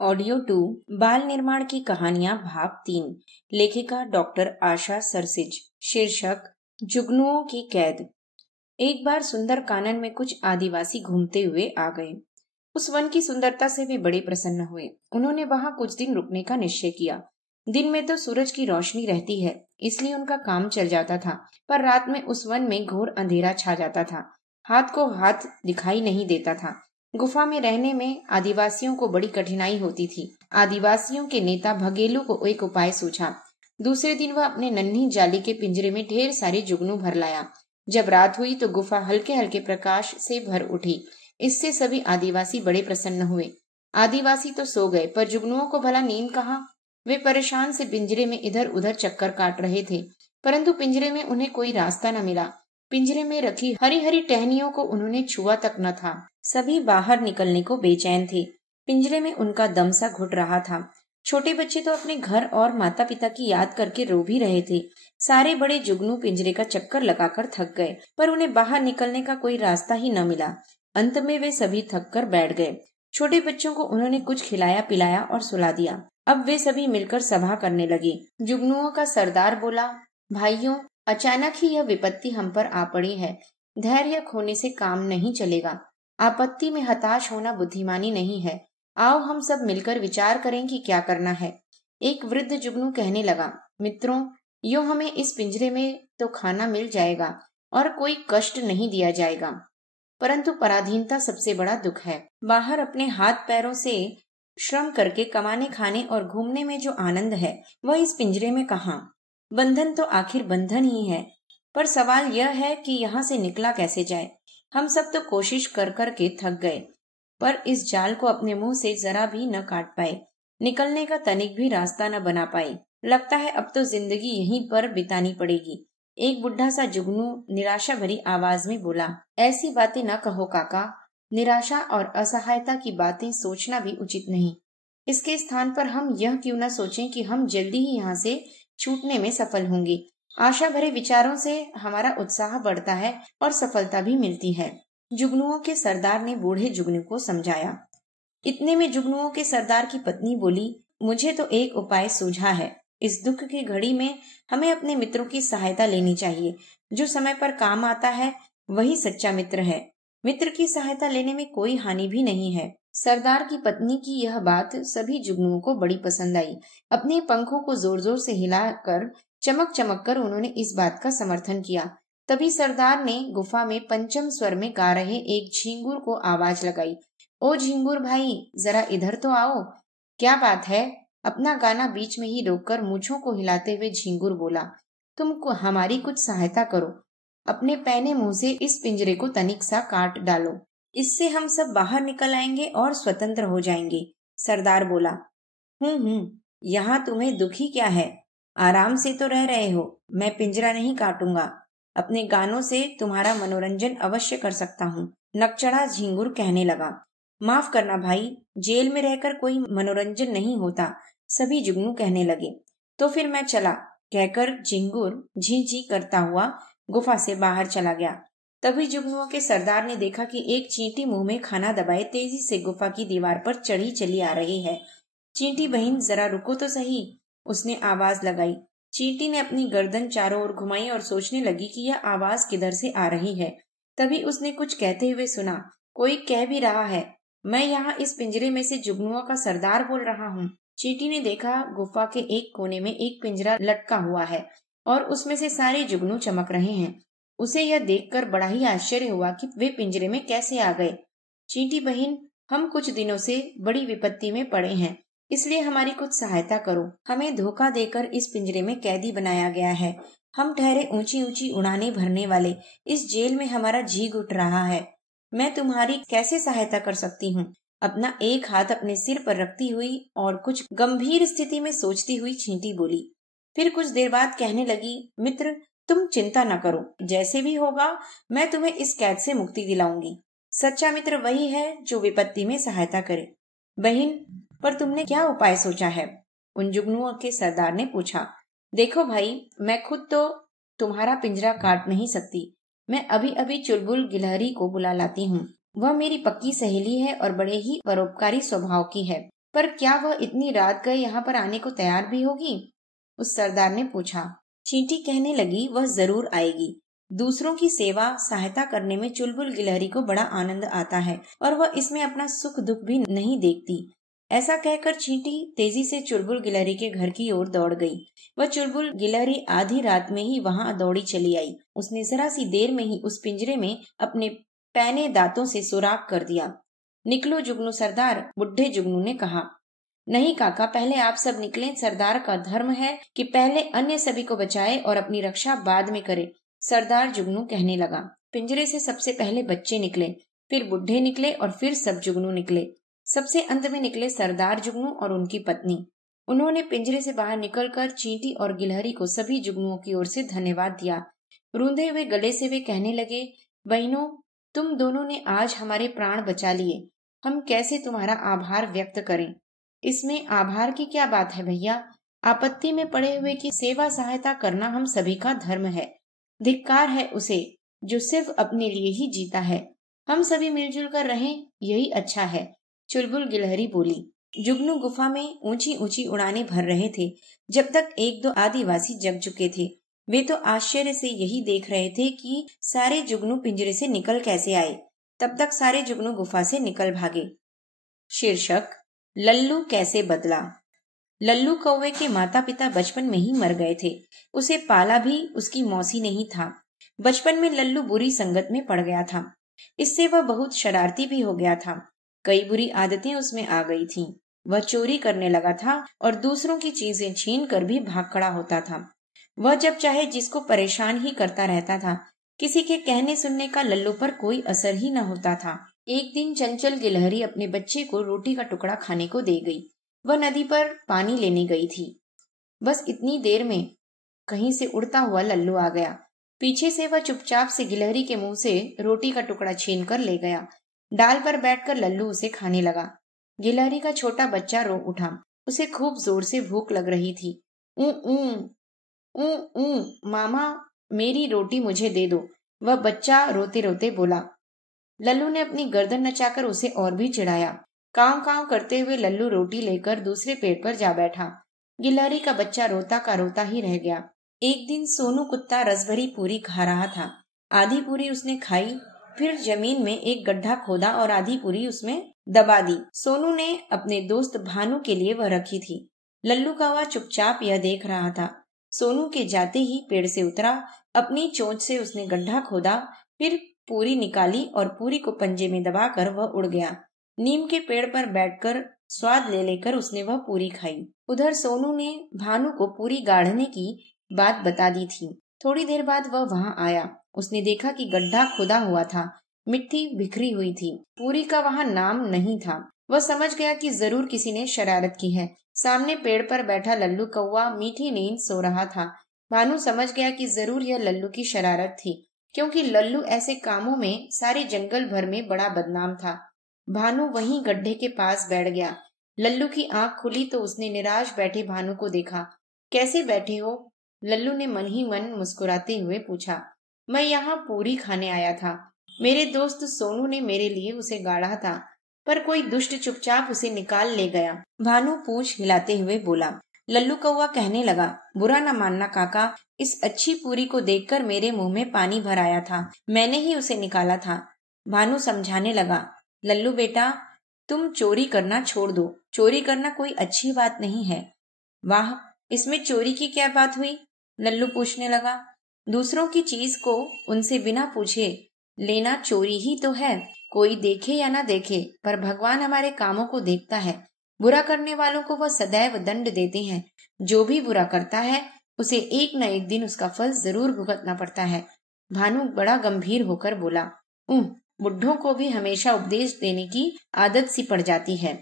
Audio 2 बाल निर्माण की कहानियां भाग 3। लेखिका डॉक्टर आशा सरसिज। शीर्षक जुगनुओं की कैद। एक बार सुंदर कानन में कुछ आदिवासी घूमते हुए आ गए। उस वन की सुंदरता से वे बड़े प्रसन्न हुए। उन्होंने वहां कुछ दिन रुकने का निश्चय किया। दिन में तो सूरज की रोशनी रहती है, इसलिए उनका काम चल जाता था, पर रात में उस वन में घोर अंधेरा छा जाता था। हाथ को हाथ दिखाई नहीं देता था। गुफा में रहने में आदिवासियों को बड़ी कठिनाई होती थी। आदिवासियों के नेता भगेलू को एक उपाय सूझा। दूसरे दिन वह अपने नन्ही जाली के पिंजरे में ढेर सारे जुगनू भर लाया। जब रात हुई तो गुफा हल्के हल्के प्रकाश से भर उठी। इससे सभी आदिवासी बड़े प्रसन्न हुए। आदिवासी तो सो गए, पर जुगनुओं को भला नींद कहाँ। वे परेशान से पिंजरे में इधर उधर चक्कर काट रहे थे, परंतु पिंजरे में उन्हें कोई रास्ता न मिला। पिंजरे में रखी हरी हरी टहनियों को उन्होंने छुआ तक न था। सभी बाहर निकलने को बेचैन थे। पिंजरे में उनका दम सा घुट रहा था। छोटे बच्चे तो अपने घर और माता पिता की याद करके रो भी रहे थे। सारे बड़े जुगनू पिंजरे का चक्कर लगाकर थक गए, पर उन्हें बाहर निकलने का कोई रास्ता ही न मिला। अंत में वे सभी थक कर बैठ गए। छोटे बच्चों को उन्होंने कुछ खिलाया पिलाया और सुला दिया। अब वे सभी मिलकर सभा करने लगे। जुगनुओं का सरदार बोला, भाइयों, अचानक ही यह विपत्ति हम पर आ पड़ी है। धैर्य खोने से काम नहीं चलेगा। आपत्ति में हताश होना बुद्धिमानी नहीं है। आओ हम सब मिलकर विचार करें कि क्या करना है। एक वृद्ध जुगनू कहने लगा, मित्रों, यो हमें इस पिंजरे में तो खाना मिल जाएगा और कोई कष्ट नहीं दिया जाएगा, परंतु पराधीनता सबसे बड़ा दुख है। बाहर अपने हाथ पैरों से श्रम करके कमाने खाने और घूमने में जो आनंद है, वह इस पिंजरे में कहाँ। बंधन तो आखिर बंधन ही है, पर सवाल यह है कि यहाँ से निकला कैसे जाए। हम सब तो कोशिश कर कर के थक गए, पर इस जाल को अपने मुंह से जरा भी न काट पाए। निकलने का तनिक भी रास्ता न बना पाए। लगता है अब तो जिंदगी यहीं पर बितानी पड़ेगी। एक बुढ़ा सा जुगनू निराशा भरी आवाज में बोला, ऐसी बातें न कहो काका। निराशा और असहायता की बातें सोचना भी उचित नहीं। इसके स्थान पर हम यह क्यों न सोचें कि हम जल्दी ही यहाँ से छूटने में सफल होंगे। आशा भरे विचारों से हमारा उत्साह बढ़ता है और सफलता भी मिलती है। जुगनुओं के सरदार ने बूढ़े जुगनू को समझाया। इतने में जुगनुओं के सरदार की पत्नी बोली, मुझे तो एक उपाय सूझा है। इस दुख की घड़ी में हमें अपने मित्रों की सहायता लेनी चाहिए। जो समय पर काम आता है वही सच्चा मित्र है। मित्र की सहायता लेने में कोई हानि भी नहीं है। सरदार की पत्नी की यह बात सभी जुगनुओं को बड़ी पसंद आई। अपने पंखों को जोर जोर से हिलाकर चमक चमक कर उन्होंने इस बात का समर्थन किया। तभी सरदार ने गुफा में पंचम स्वर में गा रहे एक झिंगुर को आवाज लगाई, ओ झिंगुर भाई, जरा इधर तो आओ। क्या बात है? अपना गाना बीच में ही रोककर मूंछों को हिलाते हुए झिंगुर बोला, तुम हमारी कुछ सहायता करो। अपने पैने मुंह से इस पिंजरे को तनिक सा काट डालो, इससे हम सब बाहर निकल आएंगे और स्वतंत्र हो जाएंगे। सरदार बोला, यहाँ तुम्हें दुखी क्या है? आराम से तो रह रहे हो। मैं पिंजरा नहीं काटूंगा। अपने गानों से तुम्हारा मनोरंजन अवश्य कर सकता हूँ। नकचढ़ा झिंगुर कहने लगा, माफ करना भाई, जेल में रहकर कोई मनोरंजन नहीं होता। सभी जुगनू कहने लगे। तो फिर मैं चला, कहकर झिंगुर झी झी करता हुआ गुफा से बाहर चला गया। तभी जुगनुओं के सरदार ने देखा कि एक चींटी मुंह में खाना दबाए तेजी से गुफा की दीवार पर चढ़ी चली आ रही है। चींटी बहन, जरा रुको तो सही, उसने आवाज लगाई। चींटी ने अपनी गर्दन चारों ओर घुमाई और सोचने लगी कि यह आवाज किधर से आ रही है। तभी उसने कुछ कहते हुए सुना, कोई कह भी रहा है, मैं यहाँ इस पिंजरे में से जुगनुओं का सरदार बोल रहा हूँ। चींटी ने देखा गुफा के एक कोने में एक पिंजरा लटका हुआ है और उसमें से सारे जुगनू चमक रहे हैं। उसे यह देखकर बड़ा ही आश्चर्य हुआ कि वे पिंजरे में कैसे आ गए। चींटी बहन, हम कुछ दिनों से बड़ी विपत्ति में पड़े हैं, इसलिए हमारी कुछ सहायता करो। हमें धोखा देकर इस पिंजरे में कैदी बनाया गया है। हम ठहरे ऊंची ऊंची उड़ानें भरने वाले। इस जेल में हमारा जी घुट रहा है। मैं तुम्हारी कैसे सहायता कर सकती हूँ? अपना एक हाथ अपने सिर पर रखती हुई और कुछ गंभीर स्थिति में सोचती हुई चींटी बोली। फिर कुछ देर बाद कहने लगी, मित्र, तुम चिंता न करो, जैसे भी होगा मैं तुम्हें इस कैद से मुक्ति दिलाऊंगी। सच्चा मित्र वही है जो विपत्ति में सहायता करे। बहन, पर तुमने क्या उपाय सोचा है? उन जुगनुओं के सरदार ने पूछा। देखो भाई, मैं खुद तो तुम्हारा पिंजरा काट नहीं सकती। मैं अभी अभी चुलबुल गिलहरी को बुला लाती हूँ। वह मेरी पक्की सहेली है और बड़े ही परोपकारी स्वभाव की है। पर क्या वह इतनी रात गए यहाँ पर आने को तैयार भी होगी? उस सरदार ने पूछा। चींटी कहने लगी, वह जरूर आएगी। दूसरों की सेवा सहायता करने में चुलबुल गिलहरी को बड़ा आनंद आता है और वह इसमें अपना सुख दुख भी नहीं देखती। ऐसा कहकर चींटी तेजी से चुलबुल गिलहरी के घर की ओर दौड़ गई। वह चुलबुल गिलहरी आधी रात में ही वहां दौड़ी चली आई। उसने जरा सी देर में ही उस पिंजरे में अपने पैने दांतों से सुराख कर दिया। निकलो जुगनू सरदार, बुढ़े जुगनू ने कहा। नहीं काका, पहले आप सब निकलें। सरदार का धर्म है कि पहले अन्य सभी को बचाए और अपनी रक्षा बाद में करे, सरदार जुगनू कहने लगा। पिंजरे से सबसे पहले बच्चे निकले, फिर बुढ़े निकले और फिर सब जुगनू निकले। सबसे अंत में निकले सरदार जुगनू और उनकी पत्नी। उन्होंने पिंजरे से बाहर निकलकर चींटी और गिलहरी को सभी जुगनुओं की ओर से धन्यवाद दिया। रूंधे हुए गले से वे कहने लगे, बहनों, तुम दोनों ने आज हमारे प्राण बचा लिए। हम कैसे तुम्हारा आभार व्यक्त करें? इसमें आभार की क्या बात है भैया? आपत्ति में पड़े हुए की सेवा सहायता करना हम सभी का धर्म है। धिक्कार है उसे जो सिर्फ अपने लिए ही जीता है। हम सभी मिलजुल कर रहें, यही अच्छा है, चुलबुल गिलहरी बोली। जुगनू गुफा में ऊंची ऊंची उड़ानें भर रहे थे। जब तक एक दो आदिवासी जग चुके थे, वे तो आश्चर्य से यही देख रहे थे कि सारे जुगनू पिंजरे से निकल कैसे आए। तब तक सारे जुगनू गुफा से निकल भागे। शीर्षक, लल्लू कैसे बदला। लल्लू कौवे के माता पिता बचपन में ही मर गए थे। उसे पाला भी उसकी मौसी नहीं था। बचपन में लल्लू बुरी संगत में पड़ गया था। इससे वह बहुत शरारती भी हो गया था। कई बुरी आदतें उसमें आ गई थीं। वह चोरी करने लगा था और दूसरों की चीजें छीन कर भी भाग खड़ा होता था। वह जब चाहे जिसको परेशान ही करता रहता था। किसी के कहने सुनने का लल्लू पर कोई असर ही न होता था। एक दिन चंचल गिलहरी अपने बच्चे को रोटी का टुकड़ा खाने को दे गई। वह नदी पर पानी लेने गई थी। बस इतनी देर में कहीं से उड़ता हुआ लल्लू आ गया। पीछे से वह चुपचाप से गिलहरी के मुंह से रोटी का टुकड़ा छीन कर ले गया। डाल पर बैठकर लल्लू उसे खाने लगा। गिलहरी का छोटा बच्चा रो उठा। उसे खूब जोर से भूख लग रही थी। ऊ ऊ ऊ ऊ मामा, मेरी रोटी मुझे दे दो, वह बच्चा रोते रोते बोला। लल्लू ने अपनी गर्दन नचाकर उसे और भी चिढ़ाया। काव काव करते हुए लल्लू रोटी लेकर दूसरे पेड़ पर जा बैठा। गिलहरी का बच्चा रोता का रोता ही रह गया। एक दिन सोनू कुत्ता रसभरी पूरी खा रहा था। आधी पूरी उसने खाई, फिर जमीन में एक गड्ढा खोदा और आधी पूरी उसमें दबा दी। सोनू ने अपने दोस्त भानु के लिए वह रखी थी। लल्लू कौवा चुपचाप यह देख रहा था। सोनू के जाते ही पेड़ से उतरा। अपनी चोंच से उसने गड्ढा खोदा, फिर पूरी निकाली और पूरी को पंजे में दबाकर वह उड़ गया। नीम के पेड़ पर बैठकर स्वाद ले लेकर उसने वह पूरी खाई। उधर सोनू ने भानु को पूरी गाढ़ने की बात बता दी थी। थोड़ी देर बाद वह वहां आया। उसने देखा कि गड्ढा खुदा हुआ था, मिट्टी बिखरी हुई थी, पूरी का वहां नाम नहीं था। वह समझ गया कि जरूर किसी ने शरारत की है। सामने पेड़ पर बैठा लल्लू कौवा मीठी नींद सो रहा था। भानु समझ गया कि जरूर यह लल्लू की शरारत थी, क्योंकि लल्लू ऐसे कामों में सारे जंगल भर में बड़ा बदनाम था। भानु वहीं गड्ढे के पास बैठ गया। लल्लू की आंख खुली तो उसने निराश बैठे भानु को देखा। कैसे बैठे हो? लल्लू ने मन ही मन मुस्कुराते हुए पूछा। मैं यहाँ पूरी खाने आया था। मेरे दोस्त सोनू ने मेरे लिए उसे गाढ़ा था, पर कोई दुष्ट चुपचाप उसे निकाल ले गया। भानु पूंछ हिलाते हुए बोला। लल्लू कौवा कहने लगा, बुरा न मानना काका, इस अच्छी पूरी को देखकर मेरे मुंह में पानी भर आया था। मैंने ही उसे निकाला था। भानु समझाने लगा, लल्लू बेटा, तुम चोरी करना छोड़ दो। चोरी करना कोई अच्छी बात नहीं है। वाह, इसमें चोरी की क्या बात हुई? लल्लू पूछने लगा। दूसरों की चीज को उनसे बिना पूछे लेना चोरी ही तो है। कोई देखे या ना देखे, पर भगवान हमारे कामों को देखता है। बुरा करने वालों को वह सदैव दंड देते हैं। जो भी बुरा करता है उसे एक न एक दिन उसका फल जरूर भुगतना पड़ता है। भानु बड़ा गंभीर होकर बोला। बुढ़ों को भी हमेशा उपदेश देने की आदत सी पड़ जाती है।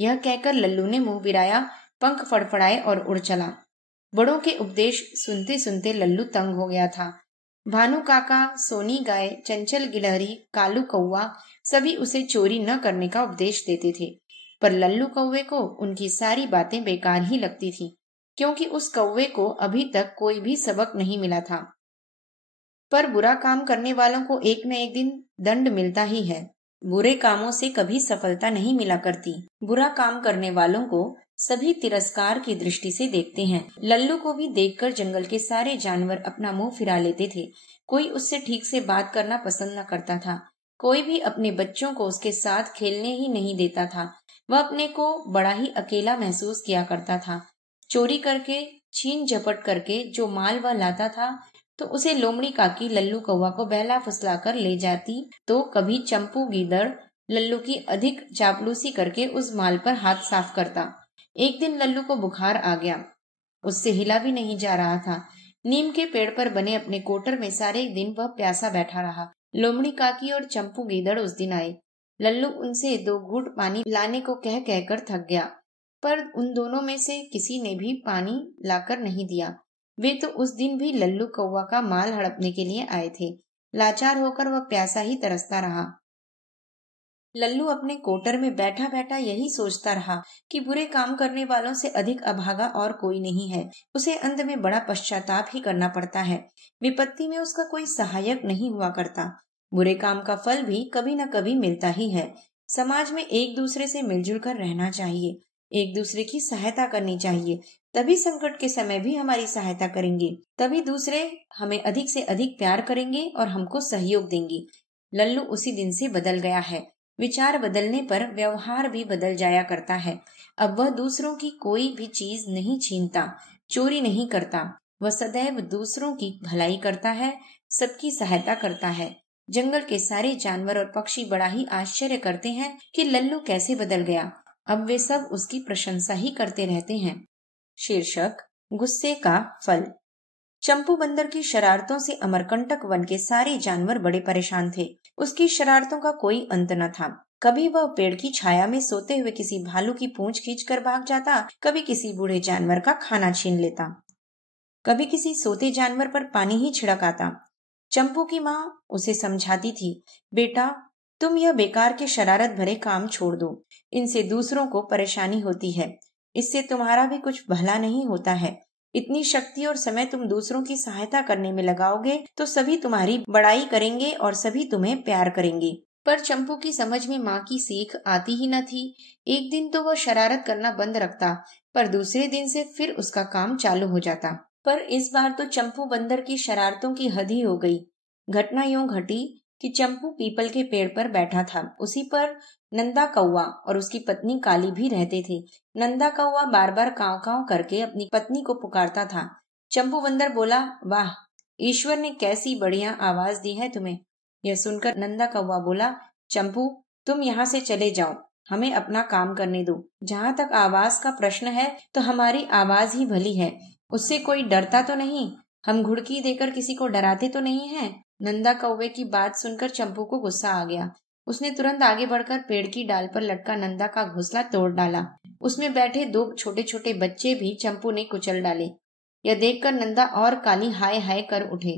यह कहकर लल्लू ने मुंह बिराया, पंख फड़फड़ाए और उड़ चला। बड़ों के उपदेश सुनते सुनते लल्लू तंग हो गया था। भानु काका, सोनी गाय, चंचल गिलहरी, कालू कौवा सभी उसे चोरी न करने का उपदेश देते थे, पर लल्लू कौवे को उनकी सारी बातें बेकार ही लगती थी, क्योंकि उस कौवे को अभी तक कोई भी सबक नहीं मिला था। पर बुरा काम करने वालों को एक न एक दिन दंड मिलता ही है। बुरे कामों से कभी सफलता नहीं मिला करती। बुरा काम करने वालों को सभी तिरस्कार की दृष्टि से देखते हैं। लल्लू को भी देखकर जंगल के सारे जानवर अपना मुंह फिरा लेते थे। कोई उससे ठीक से बात करना पसंद न करता था। कोई भी अपने बच्चों को उसके साथ खेलने ही नहीं देता था। वह अपने को बड़ा ही अकेला महसूस किया करता था। चोरी करके, छीन झपट करके जो माल वह लाता था, तो उसे लोमड़ी काकी लल्लू कौवा को बहला फुसला कर ले जाती, तो कभी चंपू गीदड़ लल्लू की अधिक चापलूसी करके उस माल पर हाथ साफ करता। एक दिन लल्लू को बुखार आ गया। उससे हिला भी नहीं जा रहा था। नीम के पेड़ पर बने अपने कोटर में सारे दिन वह प्यासा बैठा रहा। लोमड़ी काकी और चंपू गीदड़ उस दिन आए। लल्लू उनसे 2 घूंट पानी लाने को कह कहकर थक गया, पर उन दोनों में से किसी ने भी पानी लाकर नहीं दिया। वे तो उस दिन भी लल्लू कौवा का माल हड़पने के लिए आए थे। लाचार होकर वह प्यासा ही तरसता रहा। लल्लू अपने कोटर में बैठा बैठा यही सोचता रहा कि बुरे काम करने वालों से अधिक अभागा और कोई नहीं है। उसे अंत में बड़ा पश्चाताप ही करना पड़ता है। विपत्ति में उसका कोई सहायक नहीं हुआ करता। बुरे काम का फल भी कभी न कभी मिलता ही है। समाज में एक दूसरे से मिलजुल कर रहना चाहिए, एक दूसरे की सहायता करनी चाहिए। तभी संकट के समय भी हमारी सहायता करेंगे, तभी दूसरे हमें अधिक से अधिक प्यार करेंगे और हमको सहयोग देंगे। लल्लू उसी दिन से बदल गया है। विचार बदलने पर व्यवहार भी बदल जाया करता है। अब वह दूसरों की कोई भी चीज नहीं छीनता, चोरी नहीं करता। वह सदैव दूसरों की भलाई करता है, सबकी सहायता करता है। जंगल के सारे जानवर और पक्षी बड़ा ही आश्चर्य करते हैं कि लल्लू कैसे बदल गया। अब वे सब उसकी प्रशंसा ही करते रहते हैं। शीर्षक: गुस्से का फल। चंपू बंदर की शरारतों से अमरकंटक वन के सारे जानवर बड़े परेशान थे। उसकी शरारतों का कोई अंत न था। कभी वह पेड़ की छाया में सोते हुए किसी भालू की पूंछ खींचकर भाग जाता, कभी किसी बूढ़े जानवर का खाना छीन लेता, कभी किसी सोते जानवर पर पानी ही छिड़क आता। चंपू की माँ उसे समझाती थी, बेटा, तुम यह बेकार के शरारत भरे काम छोड़ दो। इनसे दूसरों को परेशानी होती है। इससे तुम्हारा भी कुछ भला नहीं होता है। इतनी शक्ति और समय तुम दूसरों की सहायता करने में लगाओगे तो सभी तुम्हारी बड़ाई करेंगे और सभी तुम्हें प्यार करेंगे। पर चंपू की समझ में माँ की सीख आती ही न थी। एक दिन तो वह शरारत करना बंद रखता, पर दूसरे दिन से फिर उसका काम चालू हो जाता। पर इस बार तो चंपू बंदर की शरारतों की हद ही हो गई। घटना यूं घटी कि चंपू पीपल के पेड़ पर बैठा था। उसी पर नंदा कौवा और उसकी पत्नी काली भी रहते थे। नंदा कौवा बार बार काव काव करके अपनी पत्नी को पुकारता था। चंपू बंदर बोला, वाह, ईश्वर ने कैसी बढ़िया आवाज दी है तुम्हें। यह सुनकर नंदा कौवा बोला, चंपू, तुम यहाँ से चले जाओ, हमें अपना काम करने दो। जहाँ तक आवाज का प्रश्न है तो हमारी आवाज ही भली है, उससे कोई डरता तो नहीं। हम घुड़की देकर किसी को डराते तो नहीं है। नंदा कौवे की बात सुनकर चंपू को गुस्सा आ गया। उसने तुरंत आगे बढ़कर पेड़ की डाल पर लटका नंदा का घोंसला तोड़ डाला। उसमें बैठे 2 छोटे छोटे बच्चे भी चंपू ने कुचल डाले। यह देखकर नंदा और काली हाय हाय कर उठे।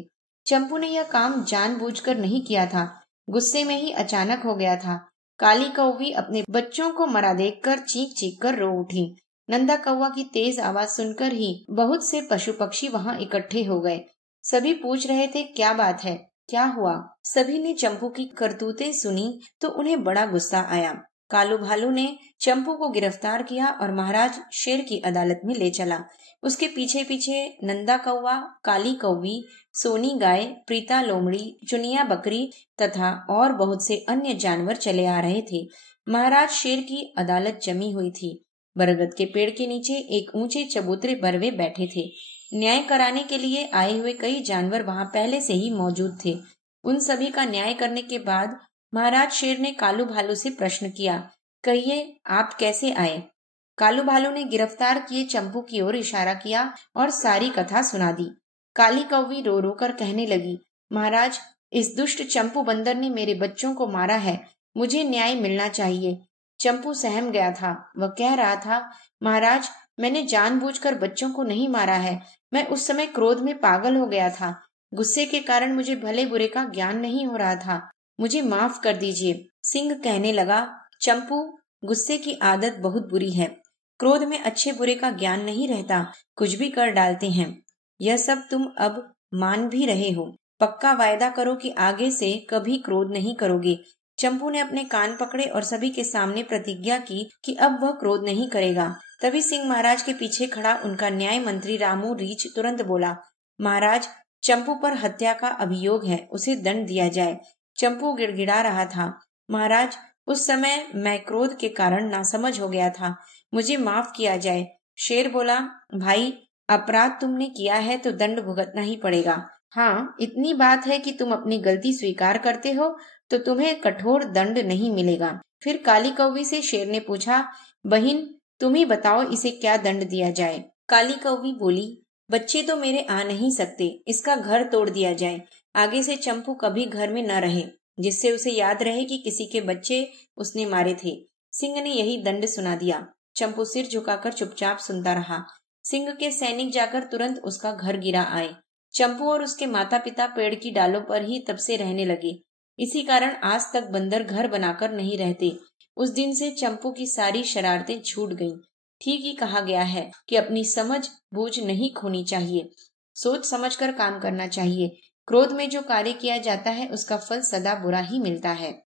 चंपू ने यह काम जानबूझकर नहीं किया था, गुस्से में ही अचानक हो गया था। काली कौवी अपने बच्चों को मरा देखकर चीख चीख कर रो उठी। नंदा कौवा की तेज आवाज सुनकर ही बहुत से पशु पक्षी वहां इकट्ठे हो गए। सभी पूछ रहे थे, क्या बात है, क्या हुआ। सभी ने चंपू की करतूतें सुनी तो उन्हें बड़ा गुस्सा आया। कालू भालू ने चंपू को गिरफ्तार किया और महाराज शेर की अदालत में ले चला। उसके पीछे पीछे नंदा कौवा, काली कौवी, सोनी गाय, प्रीता लोमड़ी, चुनिया बकरी तथा और बहुत से अन्य जानवर चले आ रहे थे। महाराज शेर की अदालत जमी हुई थी। बरगद के पेड़ के नीचे एक ऊंचे चबूतरे पर वे बैठे थे। न्याय कराने के लिए आए हुए कई जानवर वहां पहले से ही मौजूद थे। उन सभी का न्याय करने के बाद महाराज शेर ने कालू भालू से प्रश्न किया, कहिए, आप कैसे आए। कालू भालू ने गिरफ्तार किए चंपू की ओर इशारा किया और सारी कथा सुना दी। काली कौवी रो रो कर कहने लगी, महाराज, इस दुष्ट चंपू बंदर ने मेरे बच्चों को मारा है, मुझे न्याय मिलना चाहिए। चंपू सहम गया था। वह कह रहा था, महाराज, मैंने जानबूझकर बच्चों को नहीं मारा है। मैं उस समय क्रोध में पागल हो गया था। गुस्से के कारण मुझे भले बुरे का ज्ञान नहीं हो रहा था। मुझे माफ कर दीजिए। सिंह कहने लगा, चंपू, गुस्से की आदत बहुत बुरी है। क्रोध में अच्छे बुरे का ज्ञान नहीं रहता, कुछ भी कर डालते हैं। यह सब तुम अब मान भी रहे हो। पक्का वायदा करो कि आगे से कभी क्रोध नहीं करोगे। चंपू ने अपने कान पकड़े और सभी के सामने प्रतिज्ञा की कि अब वह क्रोध नहीं करेगा। तभी सिंह महाराज के पीछे खड़ा उनका न्याय मंत्री रामू रीछ तुरंत बोला, महाराज, चंपू पर हत्या का अभियोग है, उसे दंड दिया जाए। चंपू गिड़गिड़ा रहा था, महाराज, उस समय मैं क्रोध के कारण नासमझ हो गया था, मुझे माफ किया जाए। शेर बोला, भाई, अपराध तुमने किया है तो दंड भुगतना ही पड़ेगा। हाँ, इतनी बात है कि तुम अपनी गलती स्वीकार करते हो तो तुम्हें कठोर दंड नहीं मिलेगा। फिर काली कौवी से शेर ने पूछा, बहिन, तुम ही बताओ इसे क्या दंड दिया जाए। काली कौवी बोली, बच्चे तो मेरे आ नहीं सकते, इसका घर तोड़ दिया जाए। आगे से चंपू कभी घर में न रहे, जिससे उसे याद रहे कि किसी के बच्चे उसने मारे थे। सिंह ने यही दंड सुना दिया। चंपू सिर झुकाकर चुपचाप सुनता रहा। सिंह के सैनिक जाकर तुरंत उसका घर गिरा आए। चंपू और उसके माता पिता पेड़ की डालों पर ही तब से रहने लगे। इसी कारण आज तक बंदर घर बनाकर नहीं रहते। उस दिन से चंपू की सारी शरारतें छूट गईं। ठीक ही कहा गया है कि अपनी समझ बूझ नहीं खोनी चाहिए, सोच समझकर काम करना चाहिए। क्रोध में जो कार्य किया जाता है उसका फल सदा बुरा ही मिलता है।